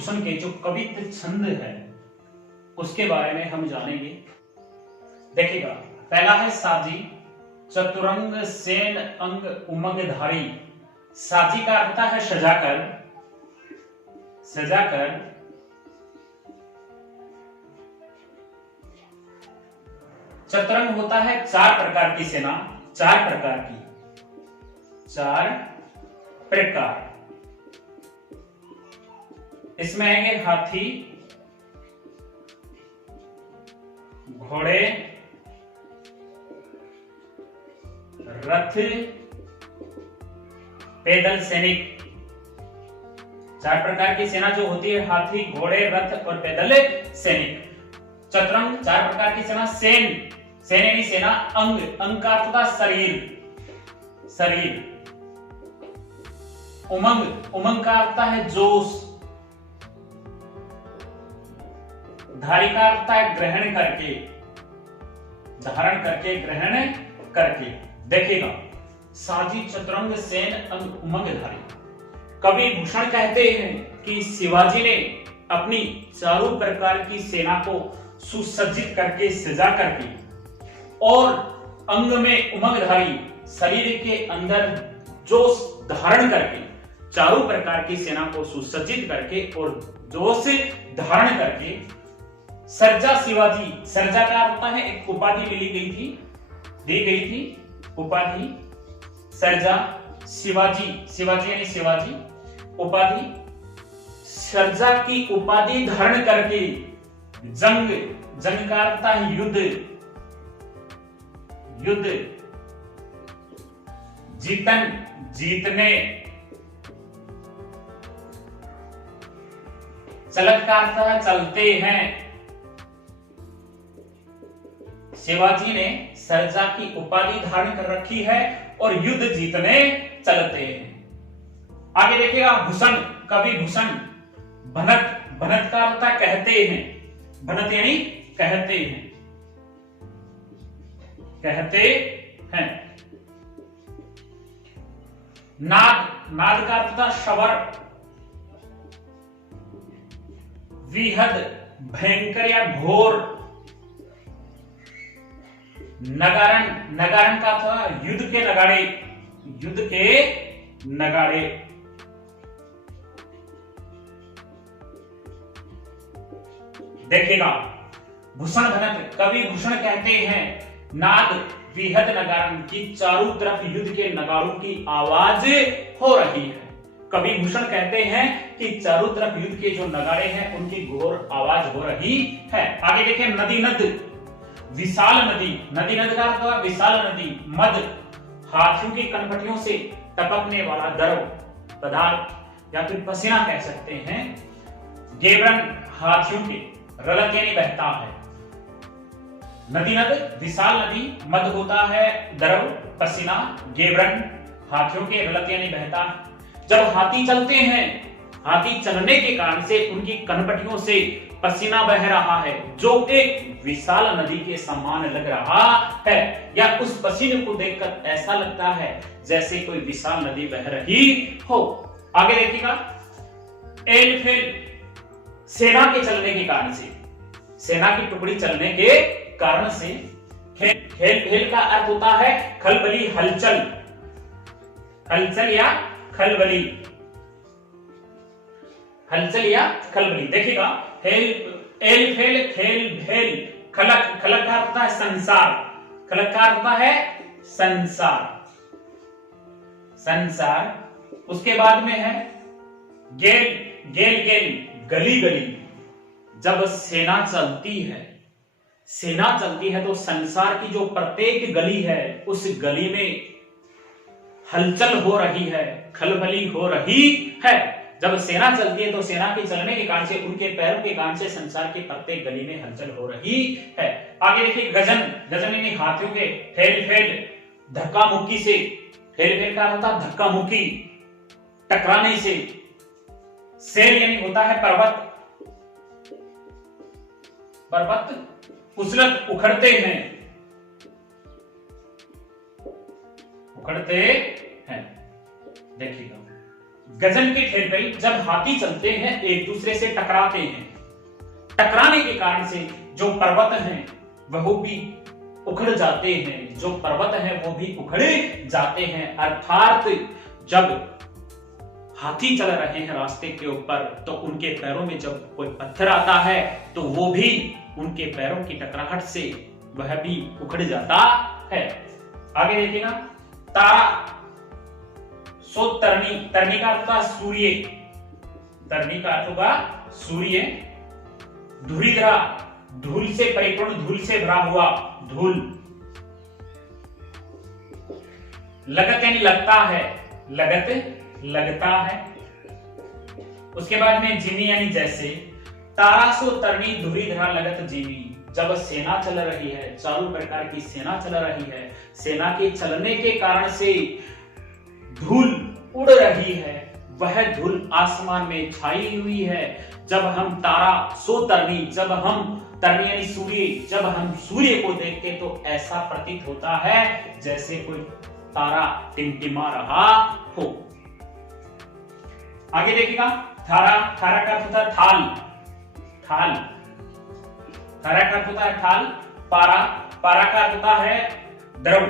भूषण के जो कवित्व छंद है उसके बारे में हम जानेंगे। देखिएगा, पहला है साजी, चतुरंग सेन अंग उमंगधारी। साजी का अर्थ है सजाकर, सजाकर। चतुरंग होता है चार प्रकार की सेना, चार प्रकार की, चार प्रकार। इसमें आएंगे हाथी, घोड़े, रथ, पैदल सैनिक। चार प्रकार की सेना जो होती है, हाथी, घोड़े, रथ और पैदल सैनिक। चतुरंग चार प्रकार की सेना। सेन, सेन यानी सेना। अंग, अंग का अर्थ होता है शरीर, शरीर। उमंग, उमंग का अर्थ है जोश। धारी का अर्थ है ग्रहण करके, धारण करके, ग्रहण करके। देखिएगा, साजी, चतुरंग, सेन अंग उमंगधारी। कवि भूषण कहते हैं कि शिवाजी ने अपनी चारों प्रकार की सेना को सुसज्जित करके, सजा करके और अंग में उमंगधारी, शरीर के अंदर जोश धारण करके, चारों प्रकार की सेना को सुसज्जित करके और जोश धारण करके सर्जा शिवाजी। सर्जा का अर्थ है एक उपाधि मिली गई थी, दी गई थी उपाधि, सर्जा शिवाजी, शिवाजी यानी शिवाजी, उपाधि। सर्जा की उपाधि धारण करके जंग, जंग का अर्थ है युद्ध, युद्ध। जीतन, जीतने। चलत का अर्थ है चलते हैं। शिवाजी ने सर्जा की उपाधि धारण कर रखी है और युद्ध जीतने चलते हैं। आगे देखिएगा, भूषण, कवि भूषण। भनत, भनत का अर्थ कहते हैं, भनत यानी कहते हैं, कहते हैं। नाद, नाद का अर्थ शवर। विहद, भयंकर या घोर। नगारण, नगारण का था युद्ध के नगाड़े, युद्ध के नगाड़े। देखिएगा, भूषण भनत, कवि भूषण कहते हैं नाद, विहद, नगारण की चारों तरफ युद्ध के नगाड़ों की आवाज हो रही है। कवि भूषण कहते हैं कि चारों तरफ युद्ध के जो नगाड़े हैं उनकी घोर आवाज हो रही है। आगे देखें, नदी नद, विशाल नदी। नदी नद का अर्थ विशाल नदी। मद, हाथियों की कनपटियों से टपकने वाला द्रव पदार्थ या फिर पसीना कह सकते हैं। गेबरन, हाथियों के, रलक यानी बहता है। नदी नद, विशाल नदी, मद होता है द्रव, पसीना, गेबरन हाथियों के, रलक यानी बहता है। जब हाथी चलते हैं, हाथी चलने के कारण से उनकी कनपटियों से पसीना बह रहा है जो एक विशाल नदी के समान लग रहा है, या उस पसीने को देखकर ऐसा लगता है जैसे कोई विशाल नदी बह रही हो। आगे देखिएगा, एल फेल, सेना के चलने के कारण से, सेना की टुकड़ी चलने के कारण से। खेल, खेल फेल का अर्थ होता है खलबली, हलचल, हलचल या खलबली, हलचल या खलबली। देखिएगा, एल फेल, खेल भेल, खलक, खलक का अर्थ है संसार, खलक का अर्थ है संसार, संसार। उसके बाद में है गेल, गेल गेल, गली गली। जब सेना चलती है, सेना चलती है तो संसार की जो प्रत्येक गली है उस गली में हलचल हो रही है, खलबली हो रही है। जब सेना चलती है तो सेना के चलने के कारण से, उनके पैरों के कारण से संसार की प्रत्येक गली में हलचल हो रही है। आगे देखिए, गजन, गजन यानी हाथियों के, फेल फेल, धक्का मुक्की से। फेल फेल का होता है धक्का मुक्की, टकराने से। सेल यानी होता है पर्वत, पर्वत उछलत, उखड़ते हैं, उखड़ते हैं। देखिएगा, गजन के ठेल भाई जब हाथी चलते हैं एक दूसरे से टकराते हैं, टकराने के कारण से जो पर्वत हैं वह भी उखड़ जाते हैं, जो पर्वत हैं वो भी उखड़ जाते हैं। अर्थात जब हाथी चल रहे हैं रास्ते के ऊपर तो उनके पैरों में जब कोई पत्थर आता है तो वो भी उनके पैरों की टकराहट से वह भी उखड़ जाता है। आगे देखिएगा, तारा सो तरनी, तरनी का अर्थ होगा सूर्य, तरनी का अर्थ होगा सूर्य, धूलिधरा, धूल से परिपूर्ण, धूल से भरा हुआ, धूल, लगत यानी लगता है, लगत लगता है। उसके बाद में जिमी यानी जैसे, तारासो तरनी धुरीधरा लगत जिमी, जब सेना चल रही है, चारों प्रकार की सेना चल रही है, सेना के चलने के कारण से धूल उड़ रही है, वह धूल आसमान में छाई हुई है। जब हम तारा सो तरनी, जब हम तरनी यानी सूर्य, जब हम सूर्य को देखते तो ऐसा प्रतीत होता है जैसे कोई तारा टिमटिमा रहा हो। आगे देखिएगा, थारा, थारा का अर्थ होता है थाल, थाल, थारा का अर्थ होता है थाल। पारा, पारा का अर्थ होता है द्रव,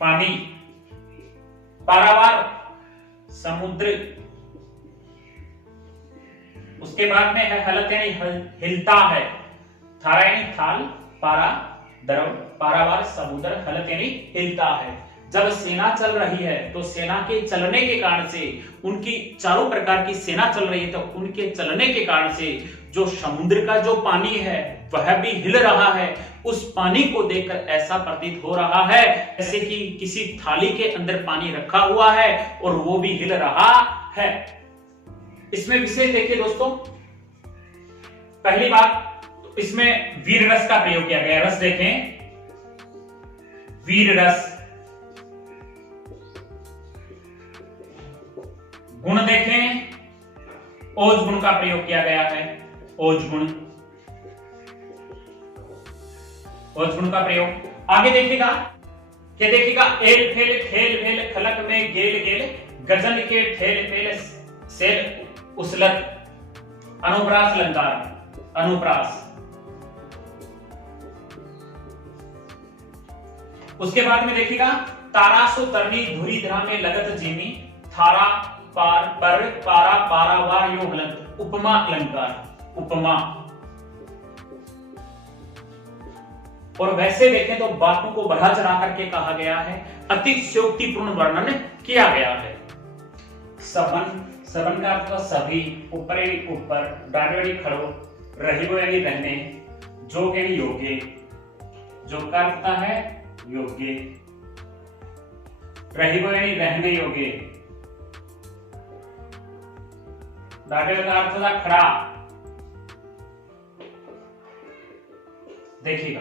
पानी। पारावार समुद्र। उसके बाद में है हलत यानी हिलता है, थारा यानी थाल, पारा द्रव, पारावार समुद्र, हलत यानी हिलता है। जब सेना चल रही है तो सेना के चलने के कारण से, उनकी चारों प्रकार की सेना चल रही है तो उनके चलने के कारण से जो समुद्र का जो पानी है वह भी हिल रहा है। उस पानी को देखकर ऐसा प्रतीत हो रहा है जैसे कि किसी थाली के अंदर पानी रखा हुआ है और वो भी हिल रहा है। इसमें विशेष देखिए दोस्तों, पहली बात इसमें वीर रस का प्रयोग किया गया। रस देखें, वीर रस। गुण देखें, ओज गुण का प्रयोग किया गया है, ओज गुण, ओज गुण का प्रयोग। आगे देखिएगा, क्या देखिएगा, एल फेल खेल भेल खलक में गेल गेल, गजन के ठेल फेल सेल उसलत, अनुप्रास अलंकार, अनुप्रास। उसके बाद में देखिएगा, तारासो तरनी धुरी धरा में लगत जीमी, थारा पार पर पारा पारावार यो हलंत, उपमा अलंकार, उपमा। और वैसे देखें तो बातों को बढ़ा चढ़ा करके कहा गया है, अतिशयोक्तिपूर्ण वर्णन किया गया है। सबन, सबन का अर्थ सभी, ऊपर यानी ऊपर, डांडे यानी खड़ो, रहिबो यानी रहने, जोग यानी योग्य, जोग का अर्थ है योग्य, रहिबो यानी रहने योग्य, डांडे का अर्थ था खड़ा। देखिएगा,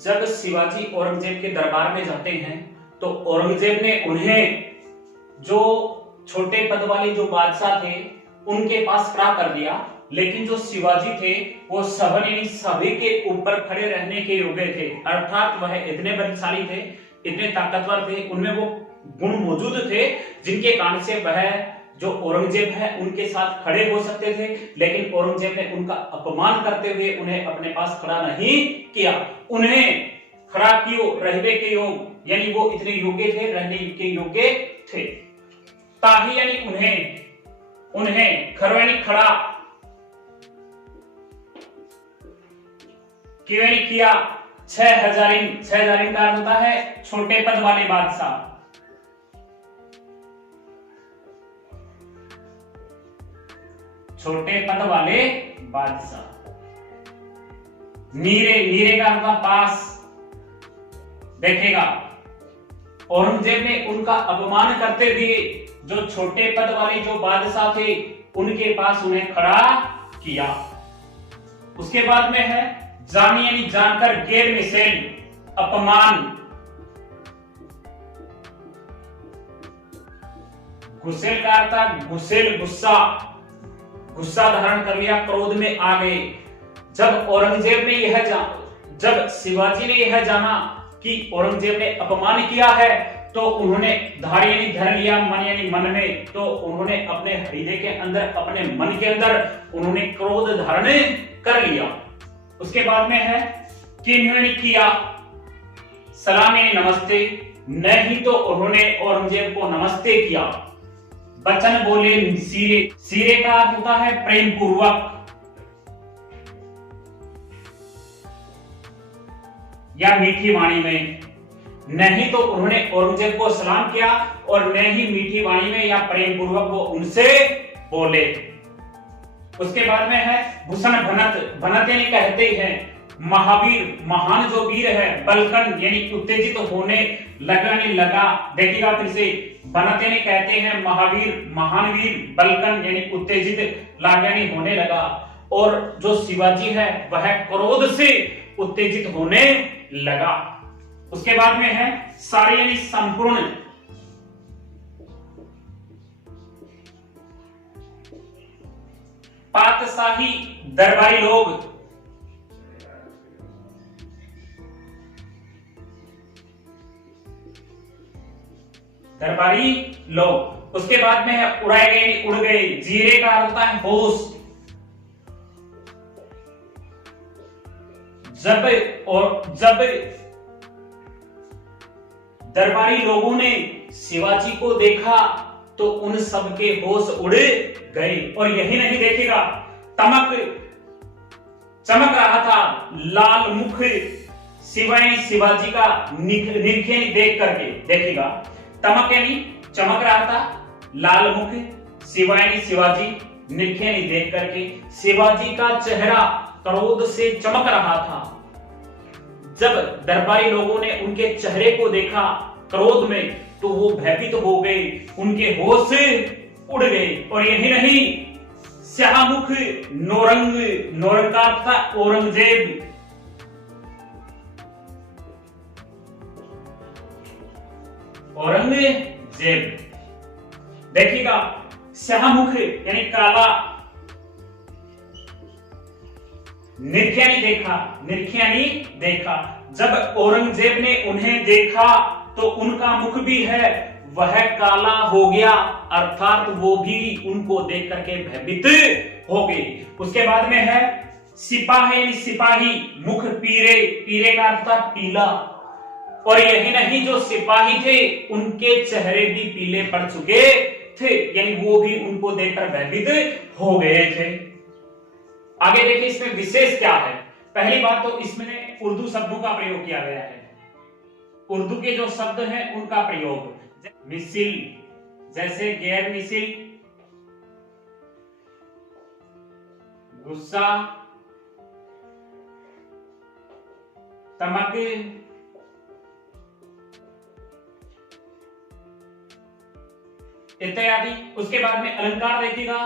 जब शिवाजी औरंगजेब के दरबार में जाते हैं तो औरंगजेब ने उन्हें जो छोटे पद वाले जो बादशाह थे उनके पास खड़ा कर दिया, लेकिन जो शिवाजी थे वो सबन यानी सभी के ऊपर खड़े रहने के योग्य थे। अर्थात वह इतने बलशाली थे, इतने ताकतवर थे, उनमें वो गुण मौजूद थे जिनके कारण से वह जो औरंगजेब है उनके साथ खड़े हो सकते थे। लेकिन औरंगजेब ने उनका अपमान करते हुए उन्हें अपने पास खड़ा नहीं किया, उन्हें खड़ा क्यों, रहने के योग, यानी वो इतने योग्य थे, रहने के योग्य थे। ताही यानी उन्हें, उन्हें खरो यानी खड़ा, क्यों यानी किया, 6000, 6000 का अर्थ होता है छोटे पद वाले बादशाह, छोटे पद वाले बादशाह। नीरे, नीरे का अर्थ पास। देखेगा, औरंगजेब ने उनका अपमान करते हुए जो छोटे पद वाले जो बादशाह थे उनके पास उन्हें खड़ा किया। उसके बाद में है जानी यानी जानकर, गैर मिसेल, अपमान। गुस्सेल का अर्थ गुस्सेल, गुस्सा, गुस्सा धारण कर लिया, क्रोध में आ गए। जब औरंगजेब ने यह जब शिवाजी ने यह जाना कि औरंगजेब ने अपमान किया है तो उन्होंने धार यानी धर लिया, मन यानी मन में, तो उन्होंने अपने हृदय के अंदर, अपने मन के अंदर उन्होंने क्रोध धारण कर लिया। उसके बाद में है किन्होंने किया, सलाम यानी नमस्ते, नहीं तो उन्होंने औरंगजेब को नमस्ते किया। वचन बोले सीरे, सीरे का अर्थ होता है प्रेम पूर्वक या मीठी वाणी में। नहीं तो उन्होंने औरंगजेब को सलाम किया और न ही मीठी वाणी में या प्रेम पूर्वक वो उनसे बोले। उसके बाद में है भूषण भनत, भनत यानी कहते हैं महावीर, महान जो वीर है, बलकन यानी उत्तेजित होने लगा, यानी लगा। देखिएगा फिर से, भनत यानी कहते हैं महावीर, महान वीर, बलकन यानी उत्तेजित, लगा यानी होने लगा। और जो शिवाजी है वह क्रोध से उत्तेजित होने लगा। उसके बाद में है सारे यानी संपूर्ण, पातशाही दरबारी लोग, दरबारी लोग। उसके बाद में है उड़ाए गए यानी उड़ गए, जीरे का अर्थ होता है होश। जब दरबारी लोगों ने शिवाजी को देखा तो उन सबके होश उड़ गए। और यही नहीं, देखिएगा चमक रहा था लाल मुख शिवाजी का निरखे देख करके। देखिएगा तमक यानी चमक रहा था, लाल मुख शिवाजी निरखे देख करके। शिवाजी का चेहरा क्रोध से चमक रहा था। जब दरबारी लोगों ने उनके चेहरे को देखा क्रोध में तो वो भयभीत हो गए, उनके होश उड़ गए। और यही नहीं, स्यामुख नौरंग, नौरंग का अर्थ था औरंगजेब, औरंगजेब। देखिएगा स्यामुख यानी काला, निरख्यानी देखा, निरख्यानी देखा। जब औरंगजेब ने उन्हें देखा तो उनका मुख भी है वह काला हो गया, अर्थात वो भी उनको देख करके भयभीत हो गए। उसके बाद में है सिपाही यानी सिपाही, मुख पीरे, पीरे का अर्थ था पीला। और यही नहीं, जो सिपाही थे उनके चेहरे भी पीले पड़ चुके थे, यानी वो भी उनको देखकर भयभीत हो गए थे। आगे देखिए इसमें विशेष क्या है। पहली बात तो इसमें उर्दू शब्दों का प्रयोग किया गया है। उर्दू के जो शब्द हैं उनका प्रयोग, मिसिल जैसे गैर मिसिल, गुस्सा, तमक, इत्यादि। उसके बाद में अलंकार देखिएगा,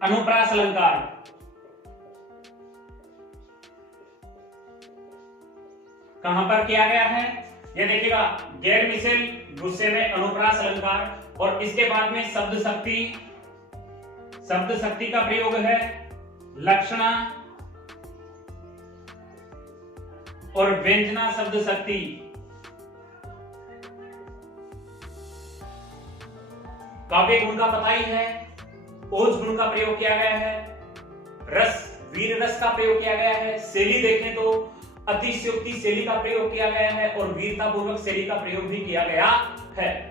अनुप्रास अलंकार, कहां पर किया गया है ये देखिएगा, गैर मिसल, गुस्से में अनुप्रास अलंकार। और इसके बाद में शब्द शक्ति, शब्द शक्ति का प्रयोग है लक्षणा और व्यंजना शब्द शक्ति। काव्य गुण का पता ही है, ओज गुण का प्रयोग किया गया है, रस, वीर रस का प्रयोग किया गया है। शैली देखें तो अतिशयोक्ति शैली का प्रयोग किया गया है और वीरता पूर्वक शैली का प्रयोग भी किया गया है।